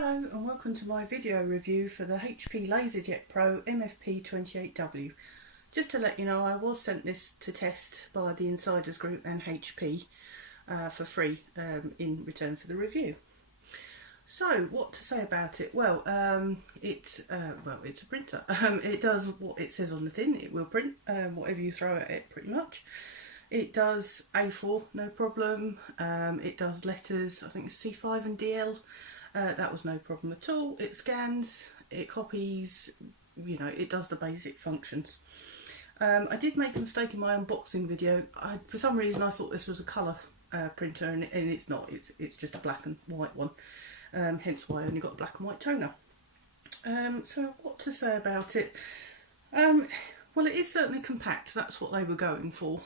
Hello and welcome to my video review for the HP LaserJet Pro MFP 28W. Just to let you know, I was sent this to test by the Insiders Group and HP for free in return for the review. So, what to say about it? Well, it's a printer. It does what it says on the tin. It will print whatever you throw at it, pretty much. It does A4, no problem. It does letters, I think it's C5 and DL. That was no problem at all. It scans, it copies, you know, it does the basic functions. I did make a mistake in my unboxing video. For some reason I thought this was a colour printer and it's not. It's just a black and white one. Hence why I only got a black and white toner. So what to say about it? Well, it is certainly compact. That's what they were going for.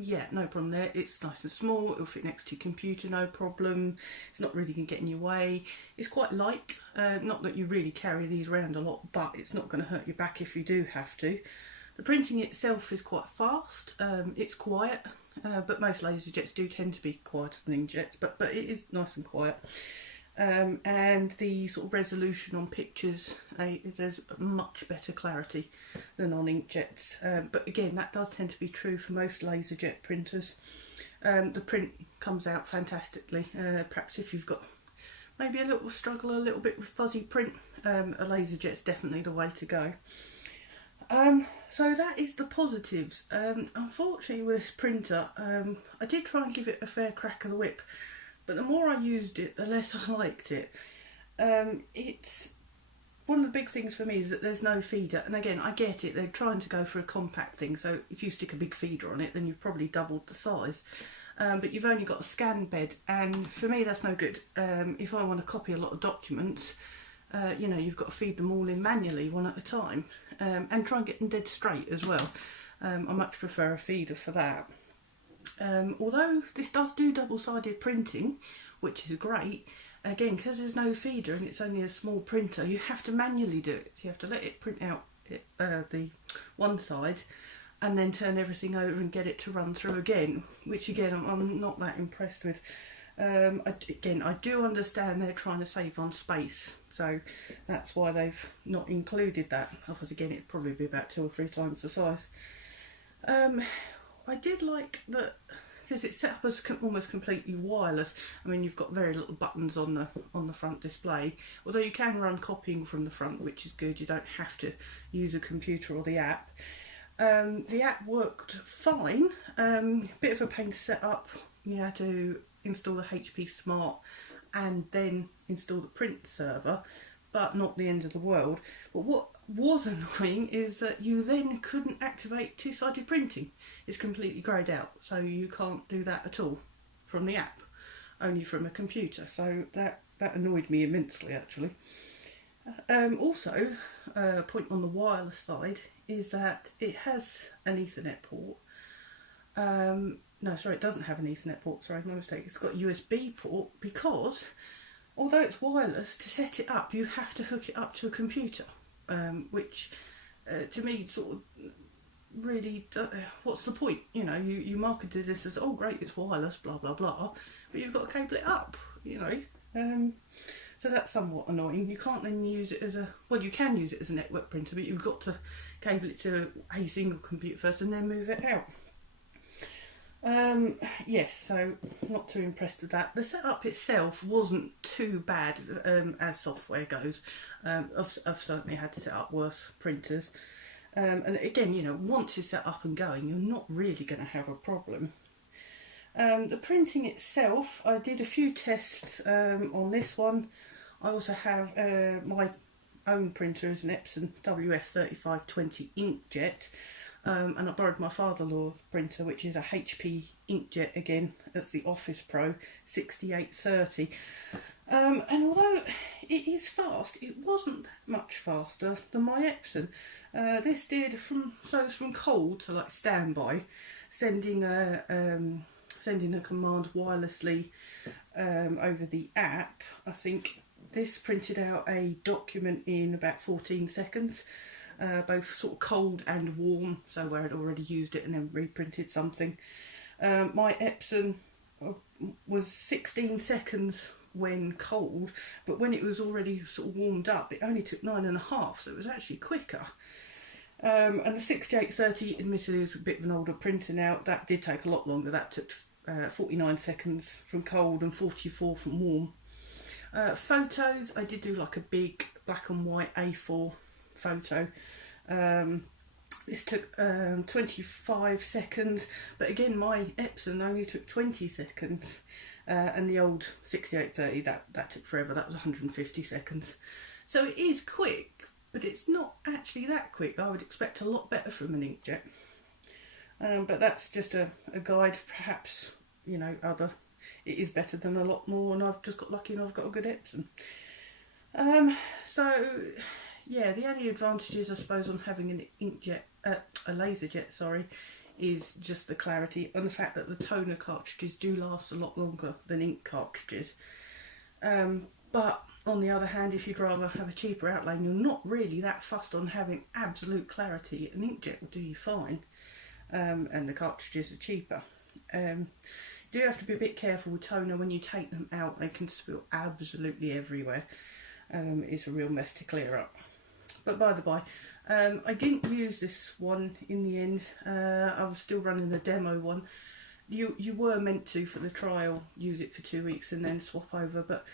Yeah, no problem there. It's nice and small. It'll fit next to your computer, no problem. It's not really going to get in your way. It's quite light. Not that you really carry these around a lot, but it's not going to hurt your back if you do have to. The printing itself is quite fast. It's quiet, but most LaserJets do tend to be quieter than inkjets, but it is nice and quiet. And the sort of resolution on pictures, there's much better clarity than on inkjets. But again, that does tend to be true for most LaserJet printers. The print comes out fantastically. Perhaps if you've got maybe a little struggle a little bit with fuzzy print, a LaserJet's definitely the way to go. So that is the positives. Unfortunately with this printer, I did try and give it a fair crack of the whip. But the more I used it, the less I liked it. It's one of the big things for me is that there's no feeder. And again, I get it. They're trying to go for a compact thing. So if you stick a big feeder on it, then you've probably doubled the size. But you've only got a scan bed. And for me, that's no good. If I want to copy a lot of documents, you know, you've got to feed them all in manually, one at a time. And try and get them dead straight as well. I much prefer a feeder for that. Although this does do double-sided printing, which is great, again, because there's no feeder and it's only a small printer, you have to manually do it. So you have to let it print out the one side and then turn everything over and get it to run through again, which again, I'm not that impressed with. Again, I do understand they're trying to save on space, so that's why they've not included that. Otherwise, again, it'd probably be about 2 or 3 times the size. I did like that because it's set up as almost completely wireless. I mean, you've got very little buttons on the front display, although you can run copying from the front, which is good. You don't have to use a computer or the app. The app worked fine. Bit of a pain to set up. You had to install the HP Smart and then install the print server, but not the end of the world. But what was annoying is that you then couldn't activate two-sided printing. It's completely greyed out, so you can't do that at all from the app, only from a computer. So that annoyed me immensely, actually. Also, a point on the wireless side is that it has an Ethernet port. No, sorry, it doesn't have an Ethernet port. Sorry, my mistake. It's got a USB port because, although it's wireless, to set it up, you have to hook it up to a computer. Which to me sort of really, what's the point? You know, you marketed this as, oh great, it's wireless, blah blah blah, but you've got to cable it up, you know. So that's somewhat annoying. You can't then use it as a, well, you can use it as a network printer, but you've got to cable it to a single computer first and then move it out. Yes, so not too impressed with that. The setup itself wasn't too bad as software goes. I've certainly had to set up worse printers. And again, you know, once you're set up and going, you're not really going to have a problem. The printing itself, I did a few tests on this one. I also have my own printer as an Epson WF3520 inkjet. And I borrowed my father-in-law's printer, which is a HP inkjet again. That's the Office Pro 6830. And although it is fast, it wasn't that much faster than my Epson. This did it's from cold to like standby, sending a command wirelessly over the app. I think this printed out a document in about 14 seconds. Both sort of cold and warm, so where I'd already used it and then reprinted something. My Epson was 16 seconds when cold, but when it was already sort of warmed up, it only took 9.5, so it was actually quicker. And the 6830, admittedly, is a bit of an older printer now. That did take a lot longer. That took 49 seconds from cold and 44 from warm. Photos, I did do like a big black and white A4 photo. This took 25 seconds, but again my Epson only took 20 seconds, and the old 6830, that took forever. That was 150 seconds. So it is quick, but it's not actually that quick. I would expect a lot better from an inkjet. But that's just a guide. Perhaps, you know, it is better than a lot more, and I've just got lucky and I've got a good Epson. So yeah, the only advantages I suppose on having an inkjet, a LaserJet, sorry, is just the clarity and the fact that the toner cartridges do last a lot longer than ink cartridges. But on the other hand, if you'd rather have a cheaper outlay and you're not really that fussed on having absolute clarity, an inkjet will do you fine, and the cartridges are cheaper. You do have to be a bit careful with toner when you take them out. They can spill absolutely everywhere. It's a real mess to clear up. But by the by, I didn't use this one in the end. I was still running a demo one. You were meant to, for the trial, use it for 2 weeks and then swap over, but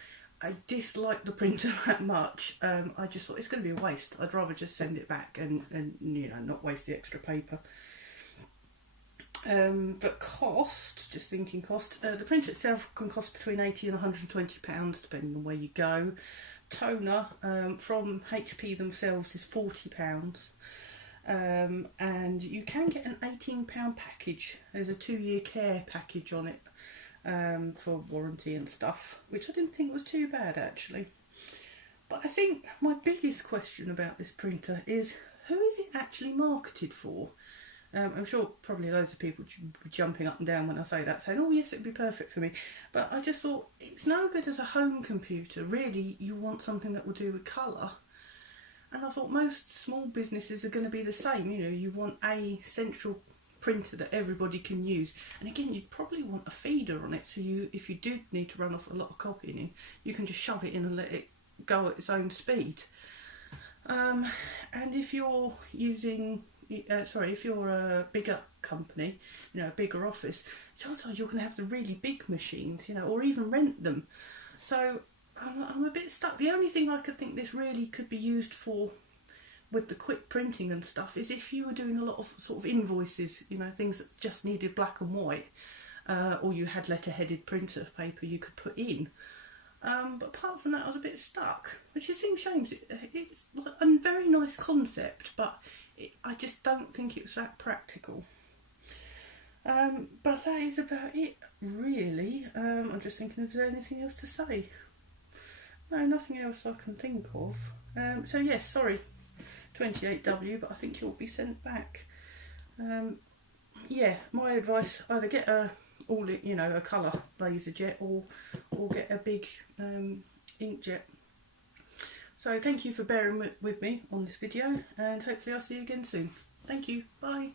I disliked the printer that much. I just thought it's going to be a waste. I'd rather just send it back and you know, not waste the extra paper. But cost, just thinking cost, the printer itself can cost between £80 and £120 depending on where you go. Toner from HP themselves is £40, and you can get an £18 package. There's a 2-year care package on it, for warranty and stuff, which I didn't think was too bad actually. But I think my biggest question about this printer is, who is it actually marketed for? I'm sure probably loads of people be jumping up and down when I say that, saying, oh yes, it'd be perfect for me. But I just thought, it's no good as a home computer. Really, you want something that will do with colour. And I thought most small businesses are going to be the same. You know, you want a central printer that everybody can use. And again, you'd probably want a feeder on it, so if you do need to run off a lot of copying in, you can just shove it in and let it go at its own speed. And if you're using... if you're a bigger company, you know, a bigger office, chances are you're going to have the really big machines, you know, or even rent them. So I'm a bit stuck. The only thing I could think this really could be used for with the quick printing and stuff is if you were doing a lot of sort of invoices, you know, things that just needed black and white, or you had letter-headed printer paper you could put in. But apart from that, I was a bit stuck, which is a shame. It's like a very nice concept, but I just don't think it was that practical. But that is about it, really. I'm just thinking if there's anything else to say. No, nothing else I can think of. So yes, sorry, 28W, but I think you'll be sent back. Yeah, my advice: either get a colour LaserJet, or get a big inkjet. So thank you for bearing with me on this video, and hopefully I'll see you again soon. Thank you, bye.